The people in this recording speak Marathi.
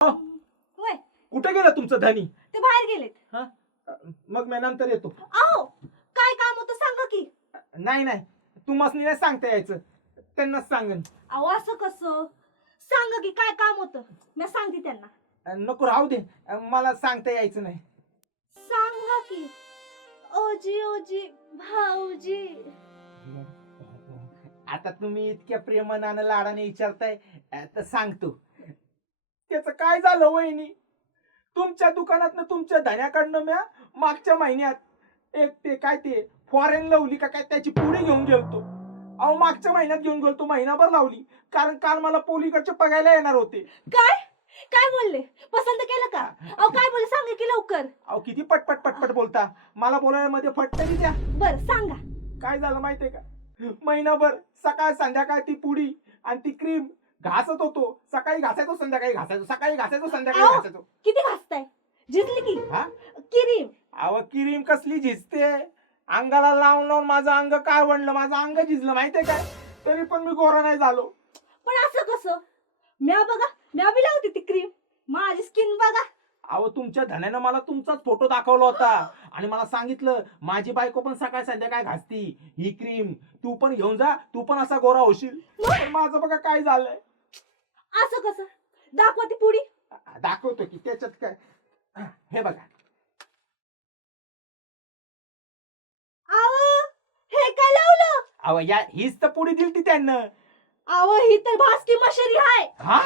कुठे गेलं तुमचं धनी? ते बाहेर गेलेत. मग मी नंतर येतो. काय काम होतं सांगा की. नाही नाही. तू मसनी नाही सांगता यायचं. त्यांनाच सांगन. अहो असं कसं? सांगा की काय काम होतं. मी सांगते त्यांना. नको राहू दे. मला सांगता यायचं नाही. सांगा की. ओजी ओजी भाऊजी. आता तुम्ही इतक्या प्रेमानानं लाडाने विचारताय तर सांगतो. त्याच काय झालं वहिनी? तुमच्या दुकानातनं तुमच्या धन्याकडनं म्या मागच्या महिन्यात एक ते काय ते फॉरेन लावली का काय त्याची पुडी घेऊन गेलतो. अहो मागच्या महिन्यात घेऊन गेलतो महिनाभर लावली. कारण काल मला पोलीकडचे बघायला येणार होते. काय? काय बोलले? पसंत केलं का? अहो काय बोलले? सांगा की लवकर. अहो किती पटपट पटपट बोलता. मला बोलायमध्ये फट तरी द्या. बर सांगा. काय झालं माहितीये का? महिनाभर सकाळ संध्याकाळ ती पुडी आणि ती क्रीम घासत होतो. सकाळी घासायचो संध्याकाळी घासायचो. सकाळी घासायचो संध्याकाळी आहो. घासायचो. किती घासताय? झिजली की? हा? किरीम. अव क्रीम कसली झिजते? अंगाला लावून लावून माझं अंग काय वणलं माझं अंग झिजलं माहितीये काय? तरी पण मी गोरा नाही झालो. पण असं कसं? म्या बघा म्या बी लावते ती क्रीम. माझी स्किन बघा. अहो तुमच्या धन्यानं मला तुमचाच फोटो दाखवला होता. आणि मला सांगितलं माझी बायको पण सकाळ संध्याकाळ घासती. ही क्रीम. तू पण घेऊन जा तू पण असा गोरा होशील. पण माझं बघा काय झालंय. असं कसं? दाखवा ती पुडी दाखवतो की त्याच्यात काय? हे बघा. आव हे काय लावलं? अहो या हीच तर पुढे दिली ती त्यांना. आव ही तर भास्की मशरी हाय. हा?